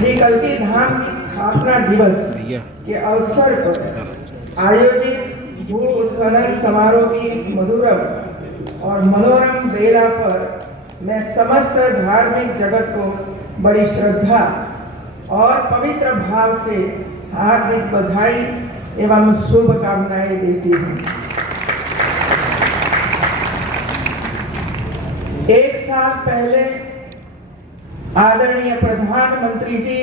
श्री कल्की धाम की स्थापना दिवस के अवसर पर आयोजित भू उत्खनन समारोह की इस मधुरम और मनोरम बेला पर मैं समस्त धार्मिक जगत को बड़ी श्रद्धा और पवित्र भाव से हार्दिक बधाई एवं शुभकामनाएं देती हूँ। एक साल पहले आदरणीय प्रधानमंत्री जी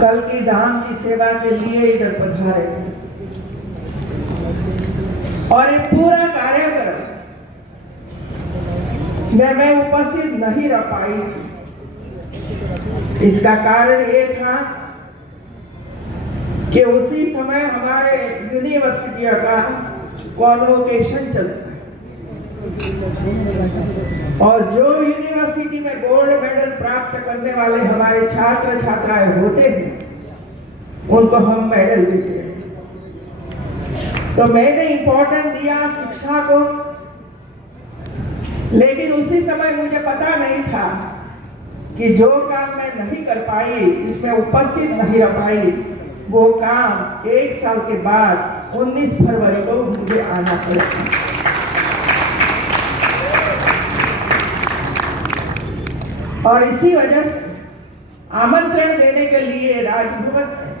कल्की धाम की सेवा के लिए इधर पधारे थे और ये पूरा कार्यक्रम में मैं उपस्थित नहीं रह पाई थी। इसका कारण ये था कि उसी समय हमारे यूनिवर्सिटी का कॉन्वोकेशन चलता है और जो यूनिवर्सिटी में गोल्ड मेडल प्राप्त करने वाले हमारे छात्र छात्राएं होते हैं उनको हम मेडल देते हैं। तो मैंने इंपॉर्टेंट दिया शिक्षा को, लेकिन उसी समय मुझे पता नहीं था कि जो काम मैं नहीं कर पाई, जिसमें उपस्थित नहीं रह पाई, वो काम एक साल के बाद 19 फरवरी को मुझे आना पड़ा। और इसी वजह से आमंत्रण देने के लिए राजभवन में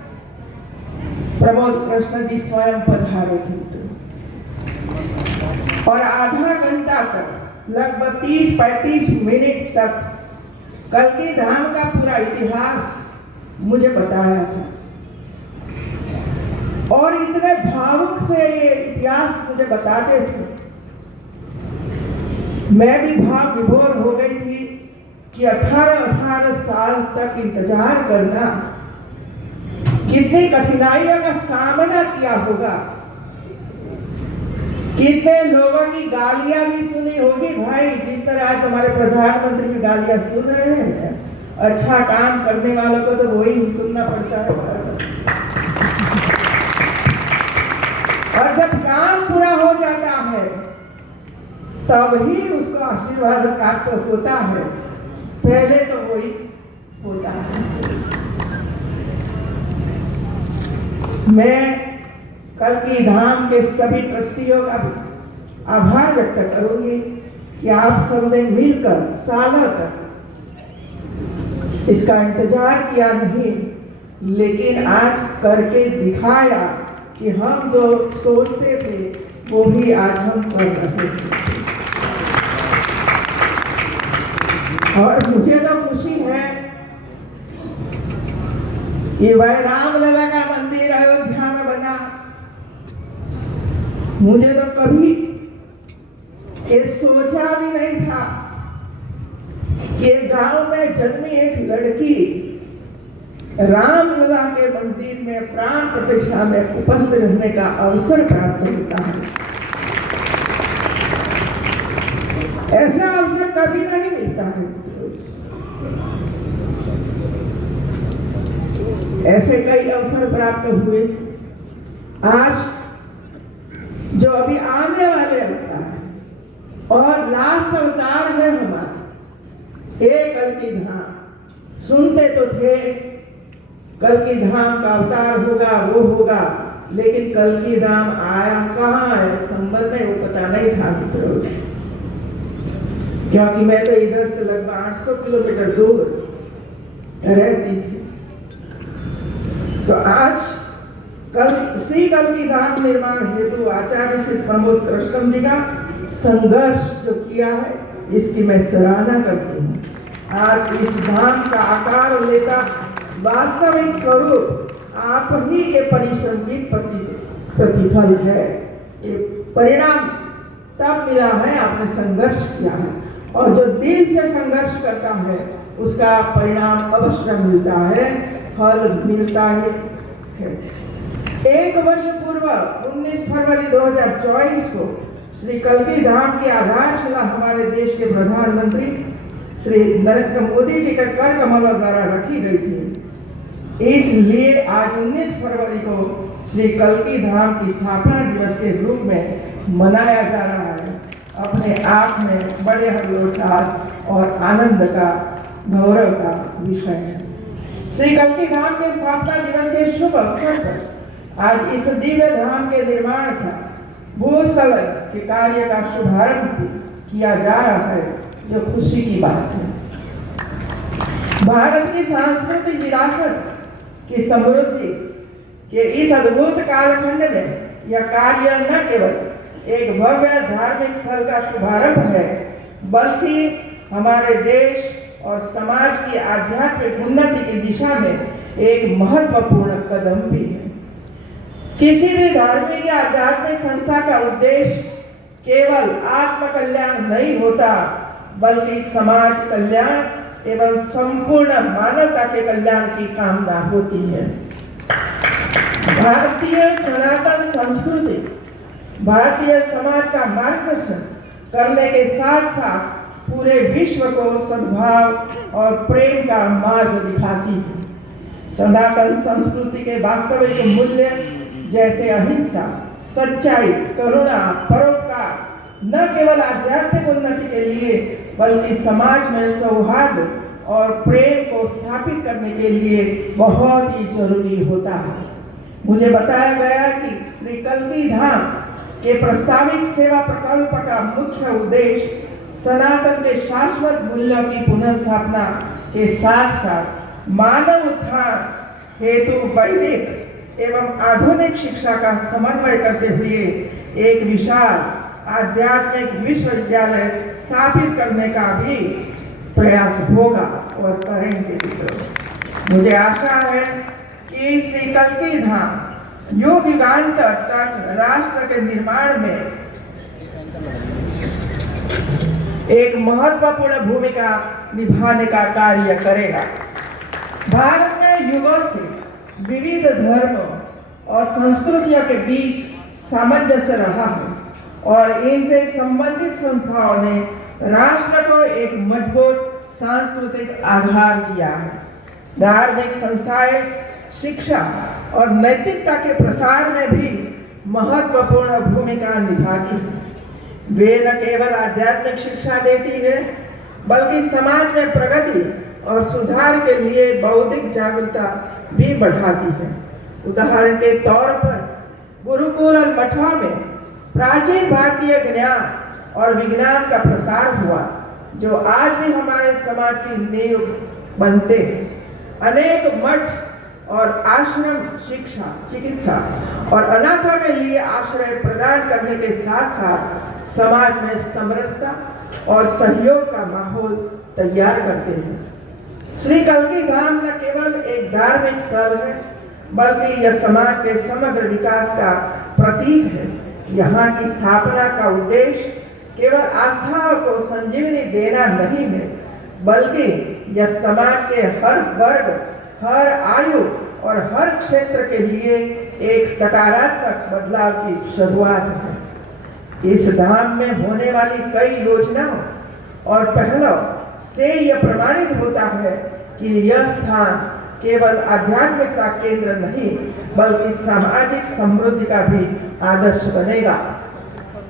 प्रमोद कृष्ण जी स्वयं पधारे थे और आधा घंटा तक लगभग 30-35 मिनट तक कल्की धाम का पूरा इतिहास मुझे बताया था और इतने भावुक से ये इतिहास मुझे बताते थे, मैं भी भाव विभोर हो गई थी कि 18 साल तक इंतजार करना, कितनी कठिनाइयों का सामना किया होगा, कितने लोगों की गालियां भी सुनी होगी। भाई, जिस तरह आज हमारे प्रधानमंत्री की गालियां सुन रहे हैं, अच्छा काम करने वालों को तो वही सुनना पड़ता है। और जब काम पूरा हो जाता है तब ही उसको आशीर्वाद प्राप्त होता है, पहले तो वही होता है। मैं कल्की धाम के सभी ट्रस्टियों का भी आभार व्यक्त करूंगी कि आप सबने मिलकर सालों तक इसका इंतजार किया नहीं, लेकिन आज करके दिखाया कि हम जो सोचते थे वो भी आज हम कर रहे थे। और मुझे तो खुशी है कि भाई रामलला का मंदिर अयोध्या में बना। मुझे तो कभी ये सोचा भी नहीं था कि गांव में जन्मी एक लड़की रामलला के मंदिर में प्राण प्रतिष्ठा में उपस्थित रहने का अवसर प्राप्त होता है। ऐसा अवसर कभी नहीं मिलता है। ऐसे कई अवसर प्राप्त हुए। आज जो अभी आने वाले अवतार और लास्ट अवतार में हमारे एक कल्की धाम, सुनते तो थे कल्की धाम का अवतार होगा, वो होगा, लेकिन कल्की धाम आया कहाँ है संबंध में वो पता नहीं था मित्रों, क्योंकि मैं तो इधर से लगभग 800 किलोमीटर दूर रहती थी। तो आज श्री कल्की धाम निर्माण हेतु आचार्य श्री प्रमोद कृष्ण जी का संघर्ष जो किया है, इसकी मैं सराहना करती हूँ। आज इस धाम का आकार लेता वास्तविक स्वरूप आप ही के परिश्रम की प्रतिफल है। ये परिणाम तब मिला है, आपने संघर्ष किया है और जो दिल से संघर्ष करता है उसका परिणाम अवश्य मिलता है, फल मिलता है। एक वर्ष पूर्व 19 फरवरी 2024 को श्री कल्की धाम की आधारशिला हमारे देश के प्रधानमंत्री श्री नरेंद्र मोदी जी के कर कमलों द्वारा रखी गई थी। इसलिए आज 19 फरवरी को श्री कल्की धाम की स्थापना दिवस के रूप में मनाया जा रहा है। अपने आप में बड़े हर्षोल्लास और आनंद का गौरव का विषय है। श्री कल्की धाम के स्थापना दिवस के शुभ अवसर पर आज इस दिव्य धाम के निर्माण का भूस्खलन के कार्य का शुभारंभ किया जा रहा है, जो खुशी की बात है। भारत की सांस्कृतिक विरासत की समृद्धि के इस अद्भुत कालखंड में यह कार्य न केवल एक भव्य धार्मिक स्थल का शुभारंभ है, बल्कि हमारे देश और समाज की आध्यात्मिक उन्नति की दिशा में एक महत्वपूर्ण कदम भी है। किसी भी धार्मिक या आध्यात्मिक संस्था का उद्देश्य केवल आत्म कल्याण नहीं होता, बल्कि समाज कल्याण एवं संपूर्ण मानवता के कल्याण की कामना होती है। भारतीय सनातन संस्कृति भारतीय समाज का मार्गदर्शन करने के साथ साथ पूरे विश्व को सद्भाव और प्रेम का मार्ग दिखाती है। सनातन संस्कृति के वास्तविक मूल्य जैसे अहिंसा, सच्चाई, करुणा, परोपकार न केवल आध्यात्मिक उन्नति के लिए बल्कि समाज में सौहार्द और प्रेम को स्थापित करने के लिए बहुत ही जरूरी होता है। मुझे बताया गया कि श्री कल्की धाम के प्रस्तावित सेवा प्रकल्प का मुख्य उद्देश्य सनातन के शाश्वत मूल्यों की पुनर्स्थापना के साथ साथ मानव उत्थान हेतु वैदिक एवं आधुनिक शिक्षा का समन्वय करते हुए एक विशाल आध्यात्मिक विश्वविद्यालय स्थापित करने का भी प्रयास होगा और करेंगे। मुझे आशा है कि श्री कल्की धाम युग युगांतर तक राष्ट्र के निर्माण में एक महत्वपूर्ण भूमिका निभाने का कार्य करेगा। भारत में युगों से विविध धर्मों और संस्कृतियों के बीच सामंजस्य रहा है और इनसे संबंधित संस्थाओं ने राष्ट्र को एक मजबूत सांस्कृतिक आधार दिया है। धार्मिक संस्थाएं शिक्षा और नैतिकता के प्रसार में भी महत्वपूर्ण भूमिका निभाती है। वे न केवल आध्यात्मिक शिक्षा देती है, बल्कि समाज में प्रगति और सुधार के लिए बौद्धिक जागरूकता भी बढ़ाती है। उदाहरण के तौर पर गुरुकुल और मठों में प्राचीन भारतीय ज्ञान और विज्ञान का प्रसार हुआ, जो आज भी हमारे समाज की नींव बनते हैं। अनेक मठ और आश्रम शिक्षा, चिकित्सा और अनाथा के लिए आश्रय प्रदान करने के साथ साथ समाज में समरसता और सहयोग का माहौल तैयार करते हैं। श्री कल्की धाम न केवल एक धार्मिक स्थल है, बल्कि यह समाज के समग्र विकास का प्रतीक है। यहाँ की स्थापना का उद्देश्य केवल आस्था को संजीवनी देना नहीं है, बल्कि यह समाज के हर वर्ग, हर आयु और हर क्षेत्र के लिए एक सकारात्मक बदलाव की शुरुआत है। इस धाम में होने वाली कई योजनाओं और पहलों से यह प्रमाणित होता है कि यह स्थान केवल आध्यात्मिकता केंद्र नहीं, बल्कि सामाजिक समृद्धि का भी आदर्श बनेगा।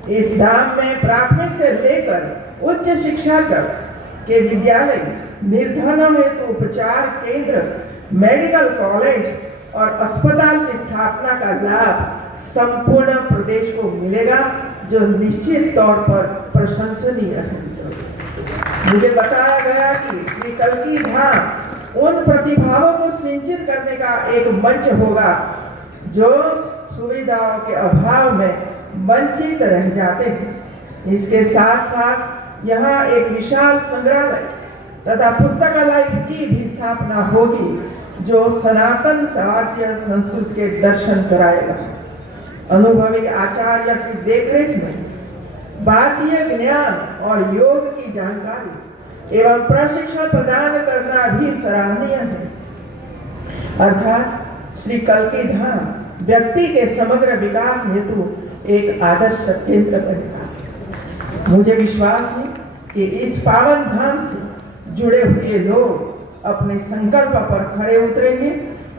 इस धाम में प्राथमिक से लेकर उच्च शिक्षा तक के विद्यालय, निर्धनों हेतु उपचार केंद्र, मेडिकल कॉलेज और अस्पताल की स्थापना का लाभ संपूर्ण प्रदेश को मिलेगा, जो निश्चित तौर पर प्रशंसनीय है। मुझे बताया गया कि श्री कल्की धाम उन प्रतिभाओं को सिंचित करने का एक मंच होगा जो सुविधाओं के अभाव में वंचित रह जाते हैं। इसके साथ साथ यहाँ एक विशाल संग्रहालय तथा पुस्तकालय की भी स्थापना होगी, जो सनातन भारतीय संस्कृति के दर्शन कराएगा। अनुभवी आचार्य की देखरेख में भारतीय ज्ञान और योग की जानकारी एवं प्रशिक्षण प्रदान करना भी सराहनीय है। अर्थात श्री कल्की धाम व्यक्ति के समग्र विकास हेतु एक आदर्श केंद्र बनेगा। मुझे विश्वास है कि इस पावन धाम से जुड़े हुए लोग अपने संकल्प पर खरे उतरेंगे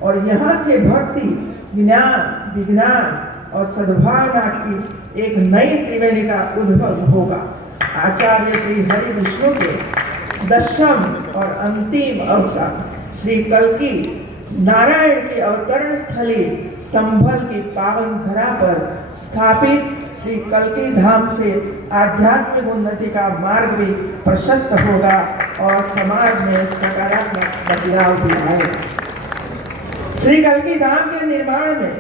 और यहाँ से भक्ति, ज्ञान, विज्ञान और सद्भावना की एक नई त्रिवेणी का उद्भव होगा। आचार्य श्री हरि विष्णु के दशम और अंतिम अवसर श्री कल्कि नारायण की अवतरण स्थली संभल की पावन धरा पर स्थापित श्री कल्कि धाम से आध्यात्मिक उन्नति का मार्ग भी प्रशस्त होगा और समाज में सकारात्मक बदलाव भी आएगा। श्री कल्कि धाम के निर्माण में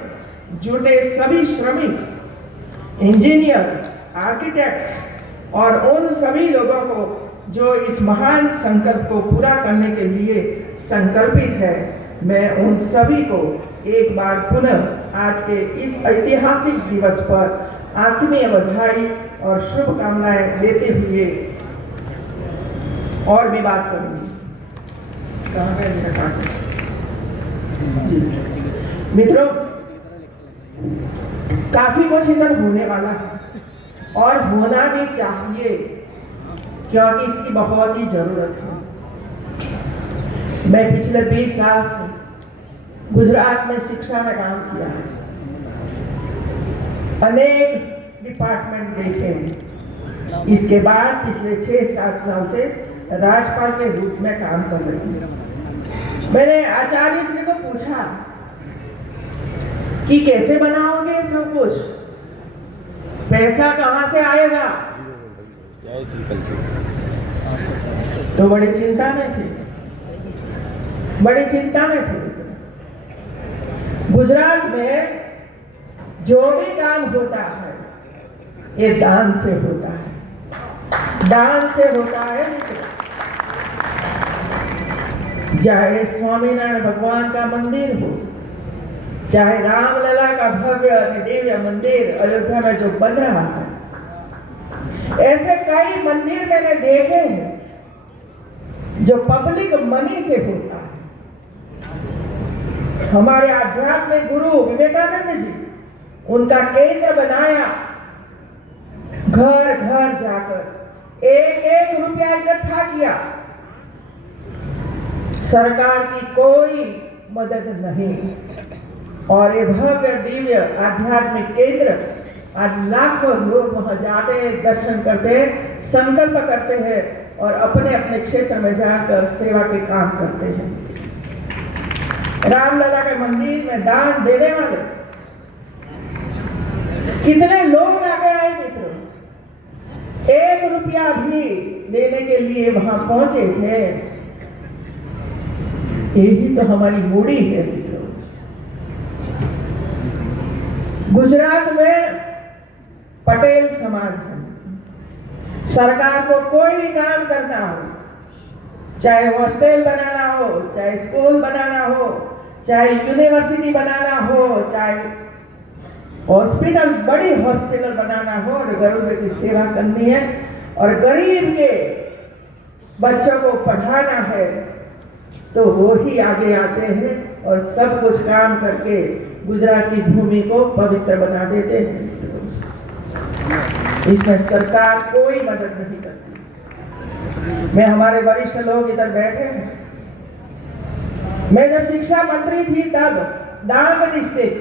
जुटे सभी श्रमिक, इंजीनियर, आर्किटेक्ट्स और उन सभी लोगों को जो इस महान संकल्प को पूरा करने के लिए संकल्पित है, मैं उन सभी को एक बार पुनः आज के इस ऐतिहासिक दिवस पर आत्मीय बधाई और शुभकामनाएं देते हुए और भी बात करूंगी। मित्रों, काफी कुछ इधर होने वाला है और होना भी चाहिए, क्योंकि इसकी बहुत ही जरूरत है। मैं पिछले 20 साल से गुजरात में शिक्षा में काम किया है, अनेक डिपार्टमेंट देखे हैं। इसके बाद पिछले 6-7 साल से राज्यपाल के रूप में काम कर रही हूँ। मैंने आचार्य श्री को पूछा कि कैसे बनाओगे सब कुछ, पैसा कहाँ से आएगा, तो बड़ी चिंता में थे। गुजरात में जो भी काम होता है ये दान से होता है, चाहे स्वामीनारायण भगवान का मंदिर हो, चाहे रामलला का भव्य दिव्य मंदिर अयोध्या में जो बन रहा है, ऐसे कई मंदिर मैंने देखे हैं जो पब्लिक मनी से होता है। हमारे आध्यात्मिक गुरु विवेकानंद जी उनका केंद्र बनाया, घर घर जाकर एक रुपया इकट्ठा किया, सरकार की कोई मदद नहीं, और ये भव्य दिव्य आध्यात्मिक केंद्र आज लाखों लोग वहां जाते हैं, दर्शन करते हैं, संकल्प करते हैं और अपने अपने क्षेत्र में जाकर सेवा के काम करते हैं। रामलला के मंदिर में दान देने वाले कितने लोग आगे आए मित्रों, 1 रुपया भी देने के लिए वहां पहुंचे थे। यही तो हमारी मूड़ी है मित्रों। गुजरात में पटेल समाज है, सरकार को कोई भी काम करना हो, चाहे हॉस्टल बनाना हो, चाहे स्कूल बनाना हो, चाहे यूनिवर्सिटी बनाना हो, चाहे हॉस्पिटल, बड़ी हॉस्पिटल बनाना हो और गरीब की सेवा करनी है और गरीब के बच्चों को पढ़ाना है, तो वो ही आगे आते हैं और सब कुछ काम करके गुजरात की भूमि को पवित्र बना देते हैं। इसमें सरकार कोई मदद नहीं करती। मैं, हमारे वरिष्ठ लोग इधर बैठे हैं, मैं जब शिक्षा मंत्री थी तब डांग डिस्ट्रिक्ट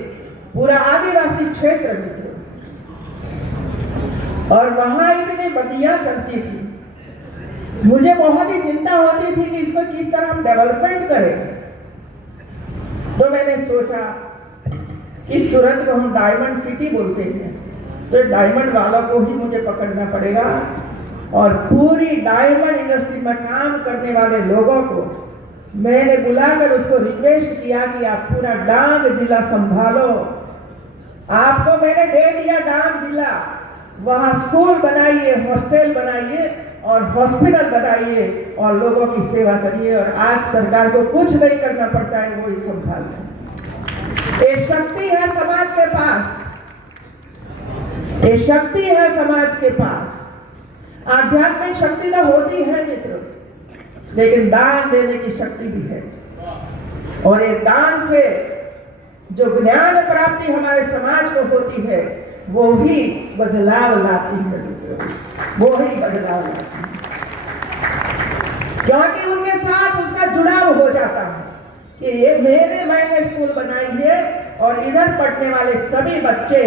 पूरा आदिवासी क्षेत्र में थे और वहां इतनी बदियां चलती थी, मुझे बहुत ही चिंता होती थी कि इसको किस तरह हम डेवलपमेंट करें। तो मैंने सोचा कि सूरत को हम डायमंड सिटी बोलते हैं, तो डायमंड वालों को ही मुझे पकड़ना पड़ेगा और पूरी डायमंड इंडस्ट्री में काम करने वाले लोगों को मैंने बुलाकर उसको रिक्वेस्ट किया कि आप पूरा डांग जिला संभालो। आपको मैंने दे दिया डांग जिला, वहां स्कूल बनाइए, हॉस्टल बनाइए और हॉस्पिटल बनाइए और लोगों की सेवा करिए, और आज सरकार को कुछ नहीं करना पड़ता है, वो ही संभाल रहे। ये शक्ति है समाज के पास, ये शक्ति है समाज के पास। आध्यात्मिक शक्ति तो होती है मित्रों, लेकिन दान देने की शक्ति भी है, और ये दान से जो ज्ञान प्राप्ति हमारे समाज को होती है वो ही बदलाव लाती है मित्रों, वो ही बदलाव लाती है, क्योंकि उनके साथ उसका जुड़ाव हो जाता है कि ये मैंने स्कूल बनाई है और इधर पढ़ने वाले सभी बच्चे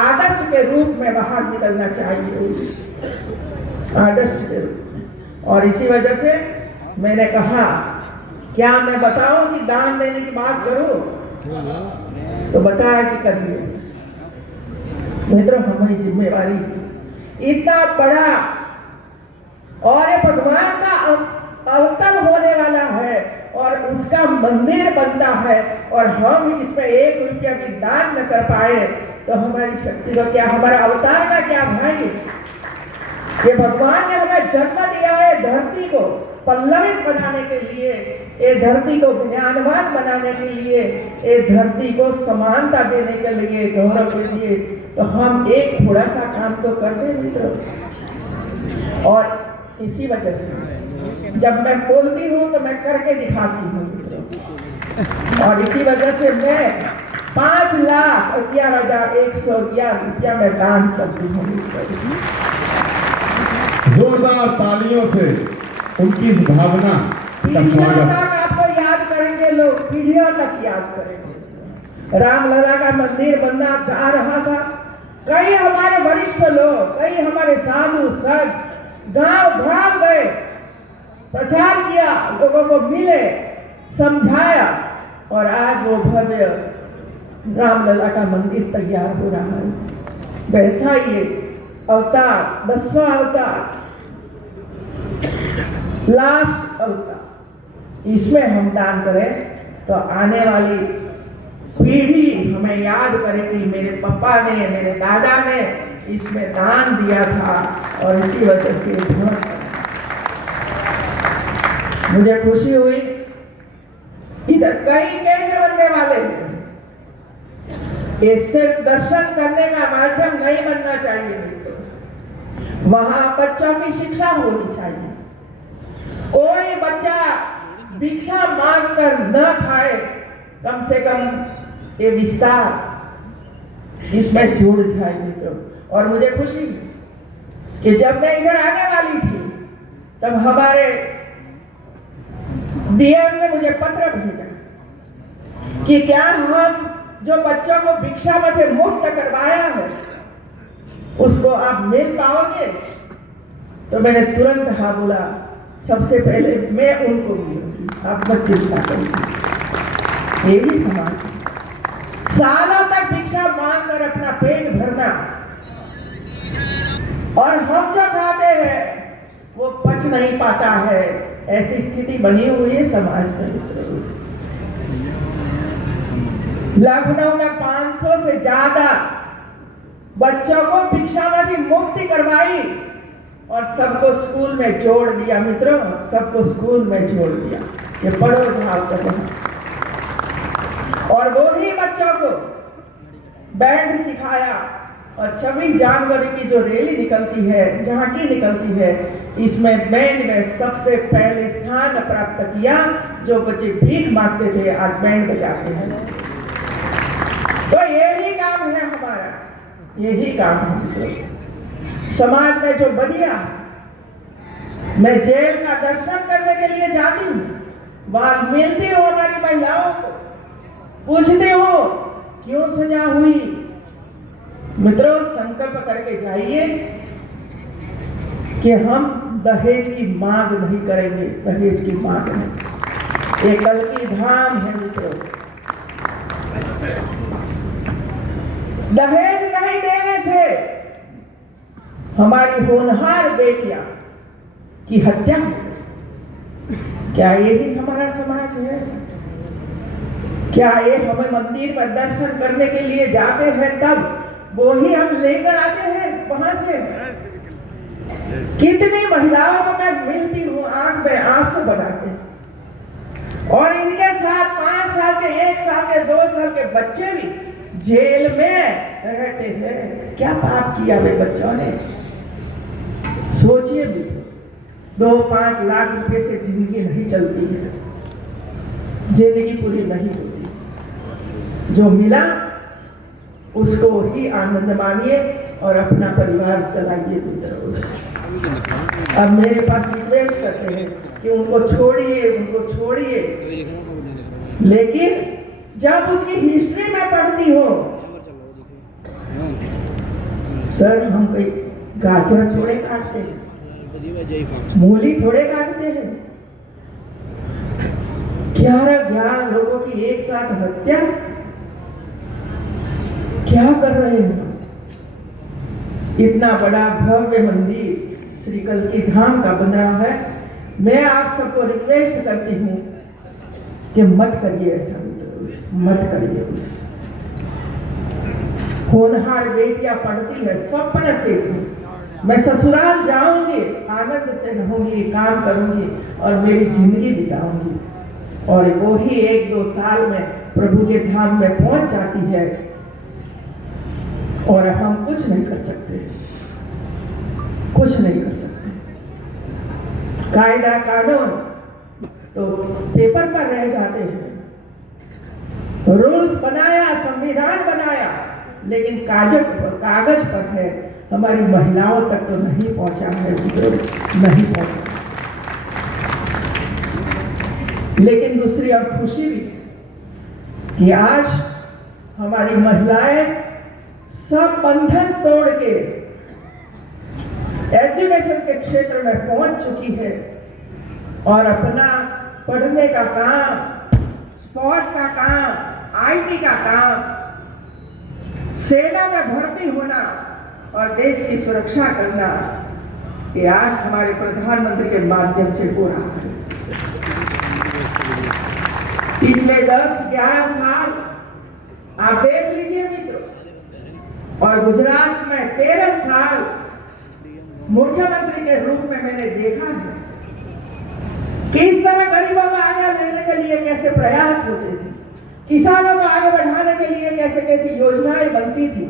आदर्श के रूप में बाहर निकलना चाहिए, उस आदर्श के रूप में। और इसी वजह से मैंने कहा क्या मैं बताऊं कि दान देने की बात करूं? तो बताया कि करिए। मित्रों, हमारी जिम्मेवारी इतना बड़ा, और ये भगवान का अवतार होने वाला है और उसका मंदिर बनता है, और हम इसमें 1 रुपया भी दान न कर पाए तो हमारी शक्ति का क्या, हमारा अवतार का क्या भाई? ये भगवान ने हमें जन्म दिया है धरती को पल्लवित बनाने के लिए, ये धरती को ज्ञानवान बनाने के लिए, ये धरती को समानता देने के लिए, गौरव के लिए। तो हम एक थोड़ा सा काम तो कर दें मित्रों। और इसी वजह से जब मैं बोलती हूँ तो मैं करके दिखाती हूँ मित्रों। और इसी वजह से मैं 5,11,111 रुपया में दान करती हूँ मित्रों। जोरदार तालियों से उनकी इस भावना का स्वागत। आपको याद करेंगे लोग, पीढ़ियों तक याद करेंगे। रामलला का मंदिर बनना जा रहा था, कई हमारे वरिष्ठ लोग, कई हमारे साधु संत गांव गए, प्रचार किया, लोगों को मिले, समझाया, और आज वो भव्य रामलला का मंदिर तैयार हो रहा है। वैसा ये अवतार, 10वां अवतार, लास्ट अवतार, इसमें हम दान करें तो आने वाली पीढ़ी हमें याद करेगी मेरे पापा ने, मेरे दादा ने इसमें दान दिया था, और इसी वजह से मुझे खुशी हुई। इधर कई केंद्र बनने वाले हैं, ये सिर्फ दर्शन करने का माध्यम नहीं बनना चाहिए, वहां बच्चों की शिक्षा होनी चाहिए। कोई बच्चा भिक्षा मांगकर न खाए, कम से कम ये विस्तार इसमें जुड़ जाए मित्रों। और मुझे खुशी कि जब मैं इधर आने वाली थी तब हमारे डीएम ने मुझे पत्र भेजा कि क्या हम जो बच्चों को भिक्षा में मुक्त करवाया है उसको आप मिल पाओगे? तो मैंने तुरंत हाँ बोला, सबसे पहले मैं उनको मिलूंगी, आप मत चिंता करिए। यही समाज सालों तक भिक्षा मांग कर अपना पेट भरना, और हम जो खाते हैं वो पच नहीं पाता है, ऐसी स्थिति बनी हुई है समाज में। लखनऊ में 500 से ज्यादा बच्चों को भिक्षावृत्ति मुक्ति करवाई और सबको स्कूल में जोड़ दिया मित्रों, सबको स्कूल में जोड़ दिया। ये बड़ो भाव कर रहा। और वो ही बच्चों को बैंड सिखाया, और 26 जनवरी की जो रैली निकलती है, झांकी निकलती है, इसमें बैंड में सबसे पहले स्थान प्राप्त किया। जो बच्चे भीख मांगते थे आज बैंड बजाते हैं। तो यही काम है हमारा, यही काम है समाज में जो बदिया। मैं जेल का दर्शन करने के लिए जाती हूँ, वहां मिलती हूँ हमारी महिलाओं को, पूछती हूँ क्यों सजा हुई। मित्रों, संकल्प करके जाइए कि हम दहेज की मांग नहीं करेंगे, दहेज की मांग नहीं। ये कल की धाम है मित्रों। दहेज नहीं देने से हमारी होनहार बेटियां की हत्या, क्या यही हमारा समाज है? क्या ये हमें मंदिर में दर्शन करने के लिए जाते हैं तब वो ही हम लेकर आते हैं वहां से? कितनी महिलाओं को मैं मिलती हूँ, आंख में आंसू बनाते हैं, और इनके साथ 5 साल के, 1 साल के, 2 साल के बच्चे भी जेल में रहते हैं। क्या पाप किया वे बच्चों ने? सोचिए भी, 2-5 लाख रुपए से जिंदगी नहीं चलती है, जिंदगी पूरी नहीं होती। जो मिला उसको ही आनंद मानिए और अपना परिवार चलाइए मित्रों। अब मेरे पास रिक्वेस्ट करते हैं कि उनको छोड़िए, उनको छोड़िए, लेकिन जब उसकी हिस्ट्री में पढ़ती हो, सर हम कोई गाजर थोड़े काटते हैं, मूली थोड़े काटते हैं, 11 लोगों की एक साथ हत्या। क्या कर रहे हैं? इतना बड़ा भव्य मंदिर श्री कल्की धाम का बन रहा है। मैं आप सबको रिक्वेस्ट करती हूँ कि मत करिए ऐसा मित्रों, मत करिए। होनहार बेटियां पढ़ती है, स्वप्न से मैं ससुराल जाऊंगी, आनंद से रहूंगी, काम करूंगी और मेरी जिंदगी बिताऊंगी, और वो ही 1-2 साल में प्रभु के धाम में पहुंच जाती है और हम कुछ नहीं कर सकते, कुछ नहीं कर सकते। कायदा कानून तो पेपर पर रह जाते हैं। रूल्स बनाया, संविधान बनाया, लेकिन कागज पर है, हमारी महिलाओं तक तो नहीं पहुंचा है, नहीं पहुंचा। लेकिन दूसरी और खुशी भी कि आज हमारी महिलाएं सब बंधन तोड़ के एजुकेशन के क्षेत्र में पहुंच चुकी है और अपना पढ़ने का काम, स्पोर्ट्स का काम, आईटी का काम, सेना में भर्ती होना और देश की सुरक्षा करना, ये आज हमारे प्रधानमंत्री के माध्यम से हो रहा है। पिछले 10-11 साल आप देख लीजिए मित्रों, और गुजरात में 13 साल मुख्यमंत्री के रूप में मैंने देखा है किस तरह गरीबों को आगे लेने के लिए कैसे प्रयास होते थे, किसानों को आगे बढ़ाने के लिए कैसे कैसी योजनाएं बनती थी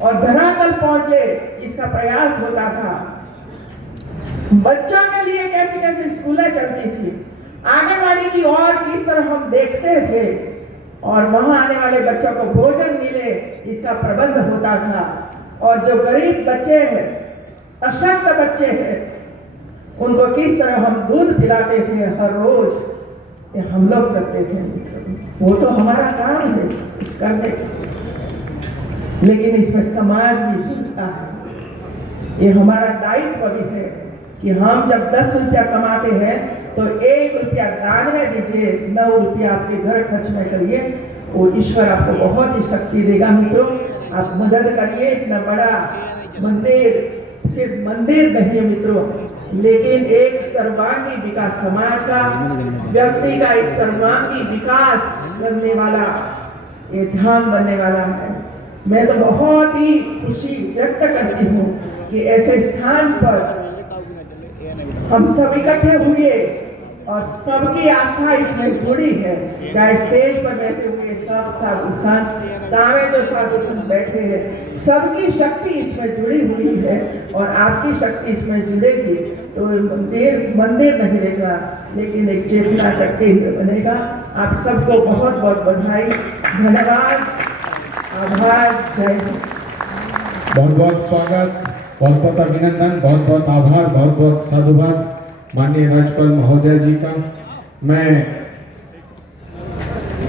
और धरातल पहुंचे इसका प्रयास होता था। बच्चों के लिए कैसे कैसे स्कूलें चलती थी, आंगनबाड़ी की ओर किस तरह हम देखते थे और वहां आने वाले बच्चों को भोजन मिले इसका प्रबंध होता था। और जो गरीब बच्चे हैं, अशक्त बच्चे हैं, उनको किस तरह हम दूध पिलाते थे हर रोज, ये हम लोग करते थे मित्रों। वो तो हमारा काम है कुछ करने का, लेकिन इसमें समाज भी जुड़ता है। ये हमारा दायित्व भी है कि हम जब 10 रुपया कमाते हैं तो 1 रुपया दान में दीजिए, 9 रुपया आपके घर खर्च में करिए, वो ईश्वर आपको बहुत ही शक्ति देगा मित्रों। आप मदद करिए। इतना बड़ा मंदिर सिर्फ मंदिर नहीं है मित्रों, लेकिन एक सर्वांगी विकास, समाज का, व्यक्ति का एक सर्वांगी विकास करने वाला ये धाम बनने वाला है। मैं तो बहुत ही खुशी व्यक्त करती हूँ कि ऐसे स्थान पर हम सब इकट्ठे हुए और सबकी आस्था इसमें जुड़ी है। चाहे स्टेज पर बैठे हुए सब साधु संत, सामने जो साधु संत बैठे हैं, सबकी शक्ति इसमें जुड़ी हुई है और आपकी शक्ति इसमें जुड़ेगी तो मंदिर नहीं रहेगा, लेकिन एक चेतना का केंद्र बनेगा। आप सबको बहुत बहुत बधाई, धन्यवाद, आभार, जय हिंद। बहुत बहुत स्वागत, बहुत बहुत अभिनंदन, बहुत बहुत आभार, बहुत बहुत साधुवाद माननीय राज्यपाल महोदय जी का। मैं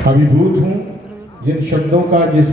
अभिभूत हूँ जिन शब्दों का, जिस